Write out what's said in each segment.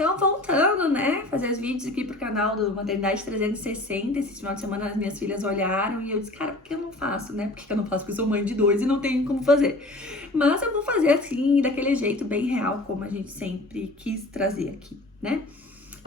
Então, voltando, né, fazer os vídeos aqui pro canal do Maternidade 360. Esse final de semana as minhas filhas olharam e eu disse, cara, por que eu não faço, né? Por que eu não faço? Porque eu sou mãe de 2 e não tenho como fazer. Mas eu vou fazer assim, daquele jeito bem real, como a gente sempre quis trazer aqui, né?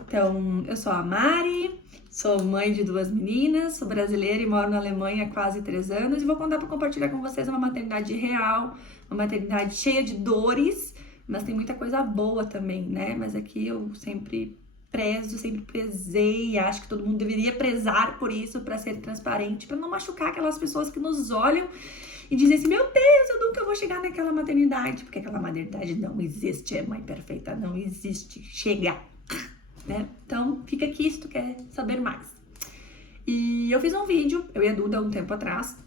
Então, eu sou a Mari, sou mãe de 2 meninas, sou brasileira e moro na Alemanha há quase 3 anos e vou contar para compartilhar com vocês uma maternidade real, uma maternidade cheia de dores, mas tem muita coisa boa também, né? Mas aqui eu sempre prezo, sempre prezei, acho que todo mundo deveria prezar por isso, para ser transparente, para não machucar aquelas pessoas que nos olham e dizem assim, meu Deus, eu nunca vou chegar naquela maternidade, porque aquela maternidade não existe, mãe perfeita, não existe, chega, né? Então, fica aqui se tu quer saber mais. E eu fiz um vídeo, eu e a Duda, um tempo atrás,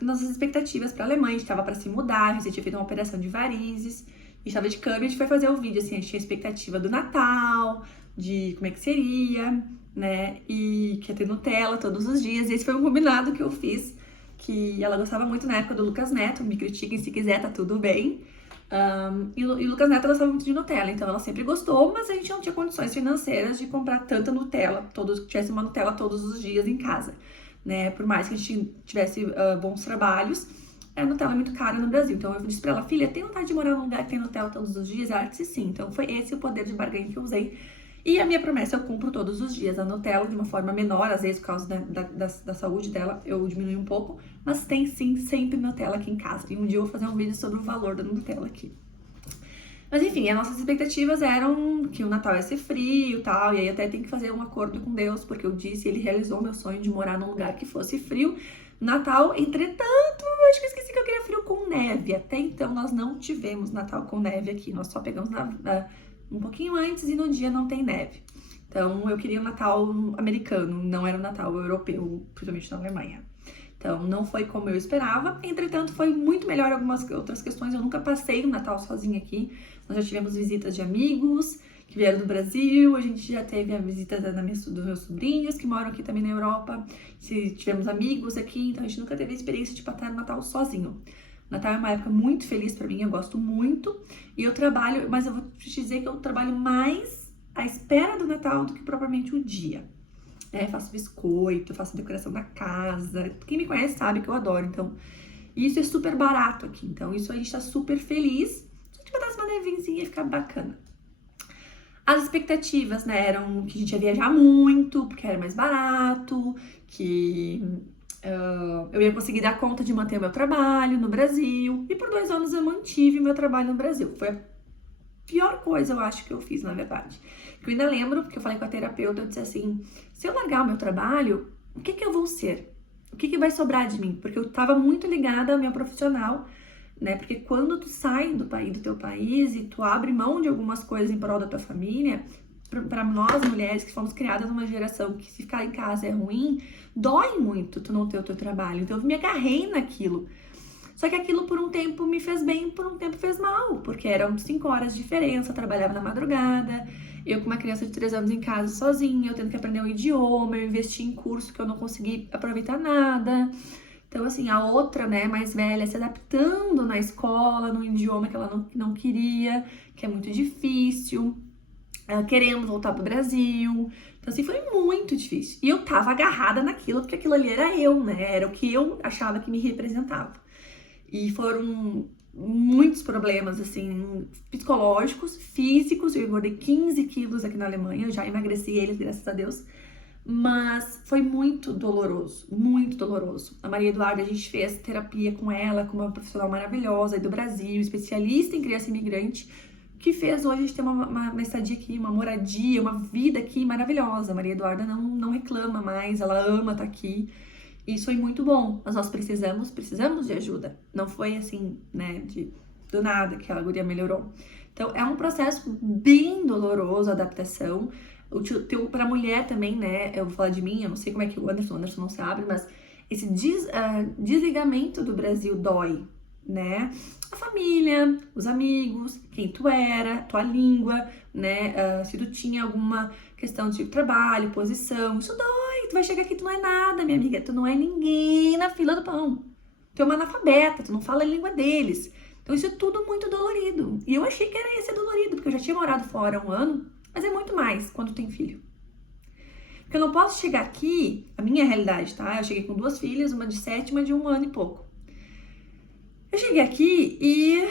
nossas expectativas para a Alemanha. A gente estava para se mudar, a gente tinha feito uma operação de varizes, a gente estava de câmbio, a gente foi fazer o vídeo, assim, a gente tinha expectativa do Natal, de como é que seria, né, e que ia ter Nutella todos os dias, e esse foi um combinado que eu fiz, que ela gostava muito na época do Lucas Neto, me critiquem se quiser, tá tudo bem. E o Lucas Neto gostava muito de Nutella, então ela sempre gostou, mas a gente não tinha condições financeiras de comprar tanta Nutella, que tivesse uma Nutella todos os dias em casa, né? Por mais que a gente tivesse bons trabalhos, a Nutella é muito cara no Brasil. Então eu disse pra ela, filha, tem vontade de morar num lugar que tem Nutella todos os dias? Ela disse sim. Então foi esse o poder de barganha que eu usei. E a minha promessa, eu compro todos os dias a Nutella de uma forma menor, às vezes por causa da saúde dela, eu diminui um pouco, mas tem sim sempre Nutella aqui em casa. E um dia eu vou fazer um vídeo sobre o valor da Nutella aqui. Mas enfim, as nossas expectativas eram que o Natal ia ser frio e tal, e aí até tem que fazer um acordo com Deus, porque eu disse, ele realizou meu sonho de morar num lugar que fosse frio. Natal, entretanto, acho que eu esqueci que eu queria frio com neve. Até então nós não tivemos Natal com neve aqui, nós só pegamos um pouquinho antes e no dia não tem neve. Então eu queria um Natal americano, não era um Natal europeu, principalmente na Alemanha. Então não foi como eu esperava, entretanto foi muito melhor algumas outras questões. Eu nunca passei o Natal sozinha aqui, nós já tivemos visitas de amigos que vieram do Brasil, a gente já teve a visita dos meus sobrinhos que moram aqui também na Europa, tivemos amigos aqui, então a gente nunca teve a experiência de passar o Natal sozinho. O Natal é uma época muito feliz pra mim, eu gosto muito, e eu trabalho, mas eu vou te dizer que eu trabalho mais à espera do Natal do que propriamente o dia. Faço biscoito, faço decoração da casa, quem me conhece sabe que eu adoro, então isso é super barato aqui, então isso a gente tá super feliz, se a gente botasse uma nevinha ia ficar bacana. As expectativas, né, eram que a gente ia viajar muito, porque era mais barato, que eu ia conseguir dar conta de manter o meu trabalho no Brasil. E por 2 anos eu mantive meu trabalho no Brasil. Foi a pior coisa, eu acho, que eu fiz, na verdade. Eu ainda lembro, porque eu falei com a terapeuta, eu disse assim, se eu largar o meu trabalho, o que eu vou ser? O que vai sobrar de mim? Porque eu tava muito ligada ao meu profissional, né? Porque quando tu sai do teu país e tu abre mão de algumas coisas em prol da tua família, para nós mulheres que fomos criadas numa geração que se ficar em casa é ruim, dói muito tu não ter o teu trabalho. Então eu me agarrei naquilo. Só que aquilo por um tempo me fez bem, por um tempo fez mal, porque eram 5 horas de diferença, eu trabalhava na madrugada, eu com uma criança de 3 anos em casa sozinha, eu tendo que aprender um idioma, eu investi em curso que eu não consegui aproveitar nada. Então, assim, a outra, né, mais velha, se adaptando na escola, num idioma que ela não queria, que é muito difícil, querendo voltar pro Brasil. Então, assim, foi muito difícil. E eu tava agarrada naquilo, porque aquilo ali era eu, né, era o que eu achava que me representava. E foram muitos problemas, assim, psicológicos, físicos. Eu engordei 15 quilos aqui na Alemanha, eu já emagreci eles, graças a Deus. Mas foi muito doloroso, muito doloroso. A Maria Eduarda, a gente fez terapia com ela, com uma profissional maravilhosa aí do Brasil, especialista em criança imigrante, que fez hoje a gente ter uma estadia aqui, uma moradia, uma vida aqui maravilhosa. A Maria Eduarda não reclama mais, ela ama estar aqui. Isso foi muito bom, mas nós precisamos de ajuda. Não foi assim, né, do nada que a guria melhorou. Então, é um processo bem doloroso a adaptação. Pra mulher também, né, eu vou falar de mim, eu não sei como é que o Anderson não sabe, mas esse desligamento do Brasil dói, né? A família, os amigos, quem tu era, tua língua, né? Se tu tinha alguma questão de trabalho, posição, isso dói. Tu vai chegar aqui, tu não é nada, minha amiga, tu não é ninguém na fila do pão. Tu é uma analfabeta, tu não fala a língua deles. Então isso é tudo muito dolorido. E eu achei que ia ser dolorido, porque eu já tinha morado fora há um ano, mas é muito mais quando tem filho. Porque eu não posso chegar aqui, a minha realidade, tá? Eu cheguei com 2 filhas, uma de 7 e uma de 1 ano e pouco. Eu cheguei aqui e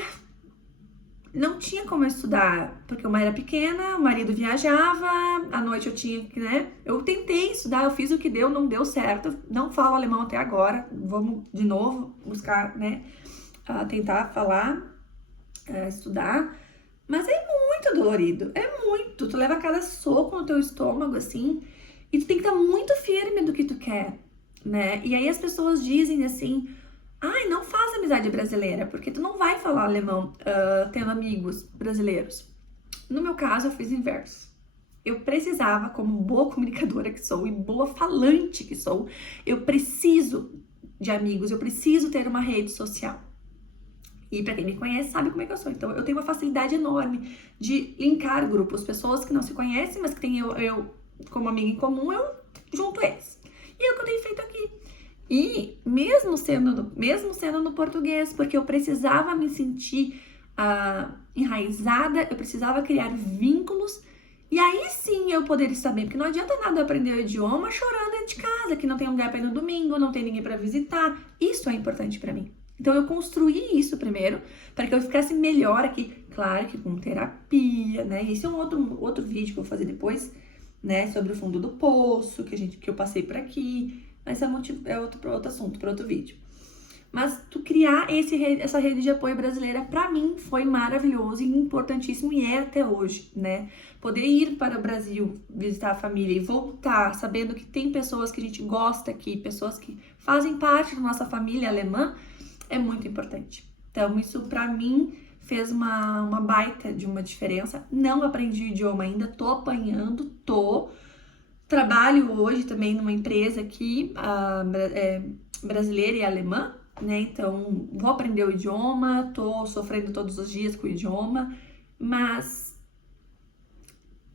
não tinha como eu estudar, porque uma era pequena, o marido viajava, à noite eu tinha que, né? Eu tentei estudar, eu fiz o que deu, não deu certo. Não falo alemão até agora, vamos de novo buscar, né? Tentar falar, estudar. Mas é muito dolorido, é muito. Tu leva cada soco no teu estômago, assim, e tu tem que estar muito firme do que tu quer, né? E aí as pessoas dizem assim, ai, não faz amizade brasileira, porque tu não vai falar alemão tendo amigos brasileiros. No meu caso, eu fiz o inverso. Eu precisava, como boa comunicadora que sou e boa falante que sou, eu preciso de amigos, eu preciso ter uma rede social. E pra quem me conhece sabe como é que eu sou. Então eu tenho uma facilidade enorme de linkar grupos, pessoas que não se conhecem, mas que tem eu como amiga em comum, eu junto eles. E é o que eu tenho feito aqui. E mesmo sendo no português, porque eu precisava me sentir enraizada, eu precisava criar vínculos, e aí sim eu poder estar bem, porque não adianta nada eu aprender o idioma chorando dentro de casa, que não tem lugar para ir no domingo, não tem ninguém para visitar. Isso é importante para mim. Então eu construí isso primeiro, para que eu ficasse melhor aqui, claro que com terapia, né? Esse é um outro vídeo que eu vou fazer depois, né? Sobre o fundo do poço, que eu passei por aqui. Mas é outro assunto, para outro vídeo. Mas tu criar essa rede de apoio brasileira, pra mim, foi maravilhoso e importantíssimo, e é até hoje, né? Poder ir para o Brasil, visitar a família e voltar sabendo que tem pessoas que a gente gosta aqui, pessoas que fazem parte da nossa família alemã, é muito importante. Então, isso pra mim fez uma baita de uma diferença. Não aprendi o idioma ainda, tô apanhando, Trabalho hoje também numa empresa aqui, brasileira e alemã, né? Então, vou aprender o idioma, tô sofrendo todos os dias com o idioma, mas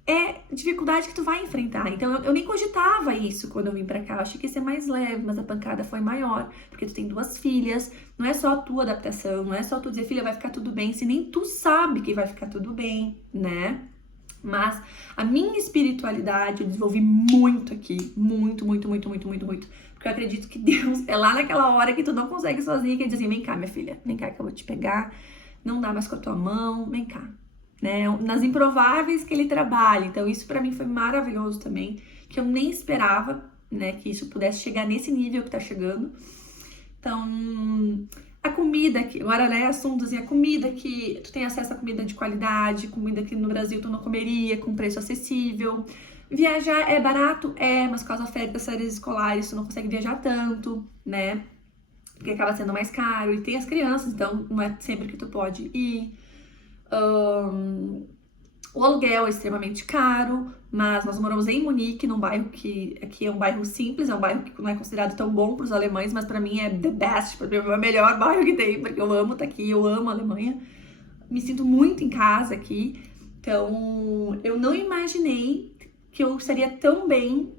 é dificuldade que tu vai enfrentar. Então, eu nem cogitava isso quando eu vim pra cá. Eu achei que ia ser mais leve, mas a pancada foi maior, porque tu tem 2 filhas, não é só a tua adaptação, não é só tu dizer, filha, vai ficar tudo bem, se nem tu sabe que vai ficar tudo bem, né? Mas a minha espiritualidade eu desenvolvi muito aqui, muito. Porque eu acredito que Deus é lá naquela hora que tu não consegue sozinha, que ele diz assim, vem cá, minha filha, vem cá que eu vou te pegar, não dá mais com a tua mão, vem cá. Né? Nas improváveis que ele trabalha. Então isso pra mim foi maravilhoso também, que eu nem esperava, né, que isso pudesse chegar nesse nível que tá chegando. Então, a comida que, agora, né, assuntos assim, a comida que tu tem acesso a comida de qualidade, comida que no Brasil tu não comeria, com preço acessível. Viajar é barato? É, mas por causa das férias escolares tu não consegue viajar tanto, né? Porque acaba sendo mais caro. E tem as crianças, então não é sempre que tu pode ir. O aluguel é extremamente caro, mas nós moramos em Munique, num bairro que aqui é um bairro simples, é um bairro que não é considerado tão bom para os alemães, mas para mim é the best, para mim é o melhor bairro que tem, porque eu amo estar aqui, eu amo a Alemanha, me sinto muito em casa aqui, então eu não imaginei que eu estaria tão bem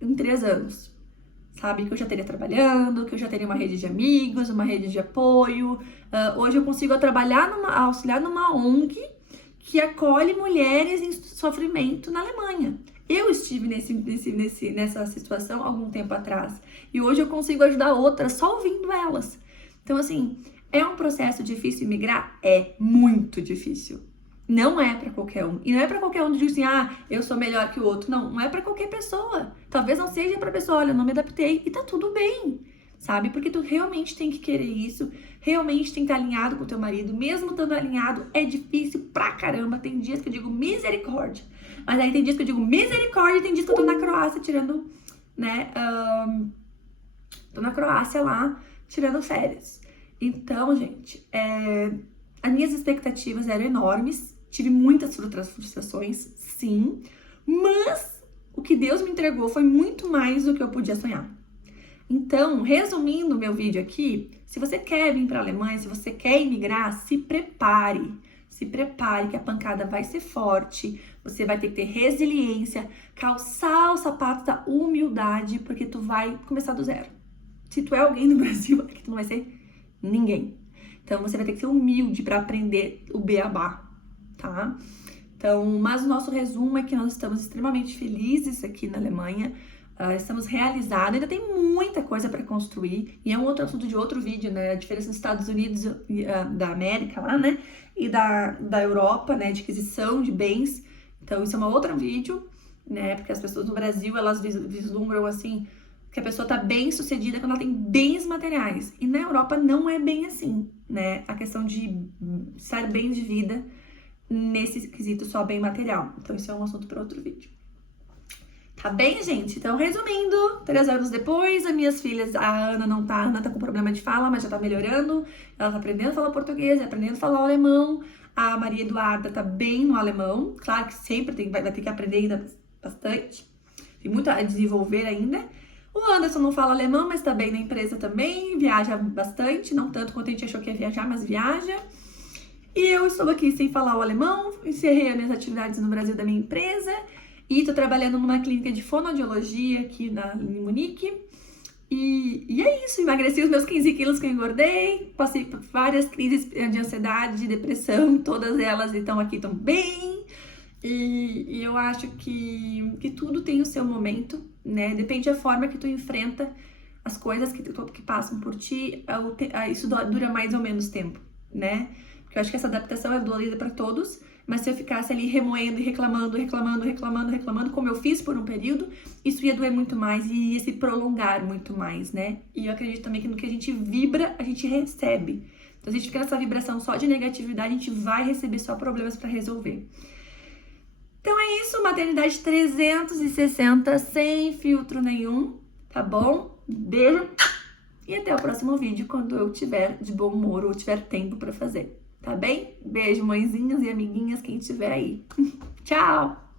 em 3 anos, sabe? Que eu já estaria trabalhando, que eu já teria uma rede de amigos, uma rede de apoio. Hoje eu consigo auxiliar numa ONG que acolhe mulheres em sofrimento na Alemanha. Eu estive nessa situação algum tempo atrás. E hoje eu consigo ajudar outras só ouvindo elas. Então, assim, é um processo difícil migrar? É muito difícil. Não é pra qualquer um. E não é pra qualquer um de dizer assim, eu sou melhor que o outro. Não é pra qualquer pessoa. Talvez não seja pra pessoa, olha, eu não me adaptei. E tá tudo bem, sabe? Porque tu realmente tem que querer isso. Realmente tem que estar alinhado com o teu marido. Mesmo estando alinhado, é difícil pra caramba. Tem dias que eu digo misericórdia. Mas aí tem dias que eu digo misericórdia e tem dias que eu tô na Croácia tirando, né? Tô na Croácia lá, tirando férias. Então, gente, as minhas expectativas eram enormes. Tive muitas frustrações, sim. Mas o que Deus me entregou foi muito mais do que eu podia sonhar. Então, resumindo o meu vídeo aqui, se você quer vir para a Alemanha, se você quer imigrar, se prepare. Se prepare que a pancada vai ser forte, você vai ter que ter resiliência, calçar os sapatos da humildade, porque tu vai começar do zero. Se tu é alguém no Brasil, aqui tu não vai ser ninguém. Então, você vai ter que ser humilde para aprender o beabá, tá? Então, mas o nosso resumo é que nós estamos extremamente felizes aqui na Alemanha, estamos realizados, ainda tem muita coisa para construir, e é um outro assunto de outro vídeo, né? A diferença dos Estados Unidos, da América lá, né? E da Europa, né? De aquisição de bens. Então, isso é um outro vídeo, né? Porque as pessoas no Brasil, elas vislumbram assim, que a pessoa tá bem sucedida quando ela tem bens materiais. E na Europa não é bem assim, né? A questão de estar bem de vida nesse quesito só bem material. Então, isso é um assunto para outro vídeo. Tá bem, gente? Então, resumindo, 3 anos depois, as minhas filhas, a Ana tá com problema de fala, mas já tá melhorando. Ela tá aprendendo a falar português, aprendendo a falar o alemão. A Maria Eduarda tá bem no alemão. Claro que sempre vai ter que aprender ainda bastante. Tem muito a desenvolver ainda. O Anderson não fala alemão, mas tá bem na empresa também. Viaja bastante, não tanto quanto a gente achou que ia viajar, mas viaja. E eu estou aqui sem falar o alemão. Encerrei as minhas atividades no Brasil da minha empresa. E tô trabalhando numa clínica de fonoaudiologia aqui em Munique. E é isso, emagreci os meus 15 quilos que eu engordei, passei por várias crises de ansiedade, de depressão, todas elas estão aqui tão bem. E eu acho que tudo tem o seu momento, né? Depende da forma que tu enfrenta as coisas que passam por ti, isso dura mais ou menos tempo, né? Porque eu acho que essa adaptação é dolorida para todos, mas se eu ficasse ali remoendo e reclamando, como eu fiz por um período, isso ia doer muito mais e ia se prolongar muito mais, né? E eu acredito também que no que a gente vibra, a gente recebe. Então, se a gente fica nessa vibração só de negatividade, a gente vai receber só problemas para resolver. Então é isso, maternidade 360, sem filtro nenhum, tá bom? Beijo e até o próximo vídeo, quando eu tiver de bom humor ou tiver tempo para fazer. Tá bem? Beijo, mãezinhas e amiguinhas, quem estiver aí. Tchau!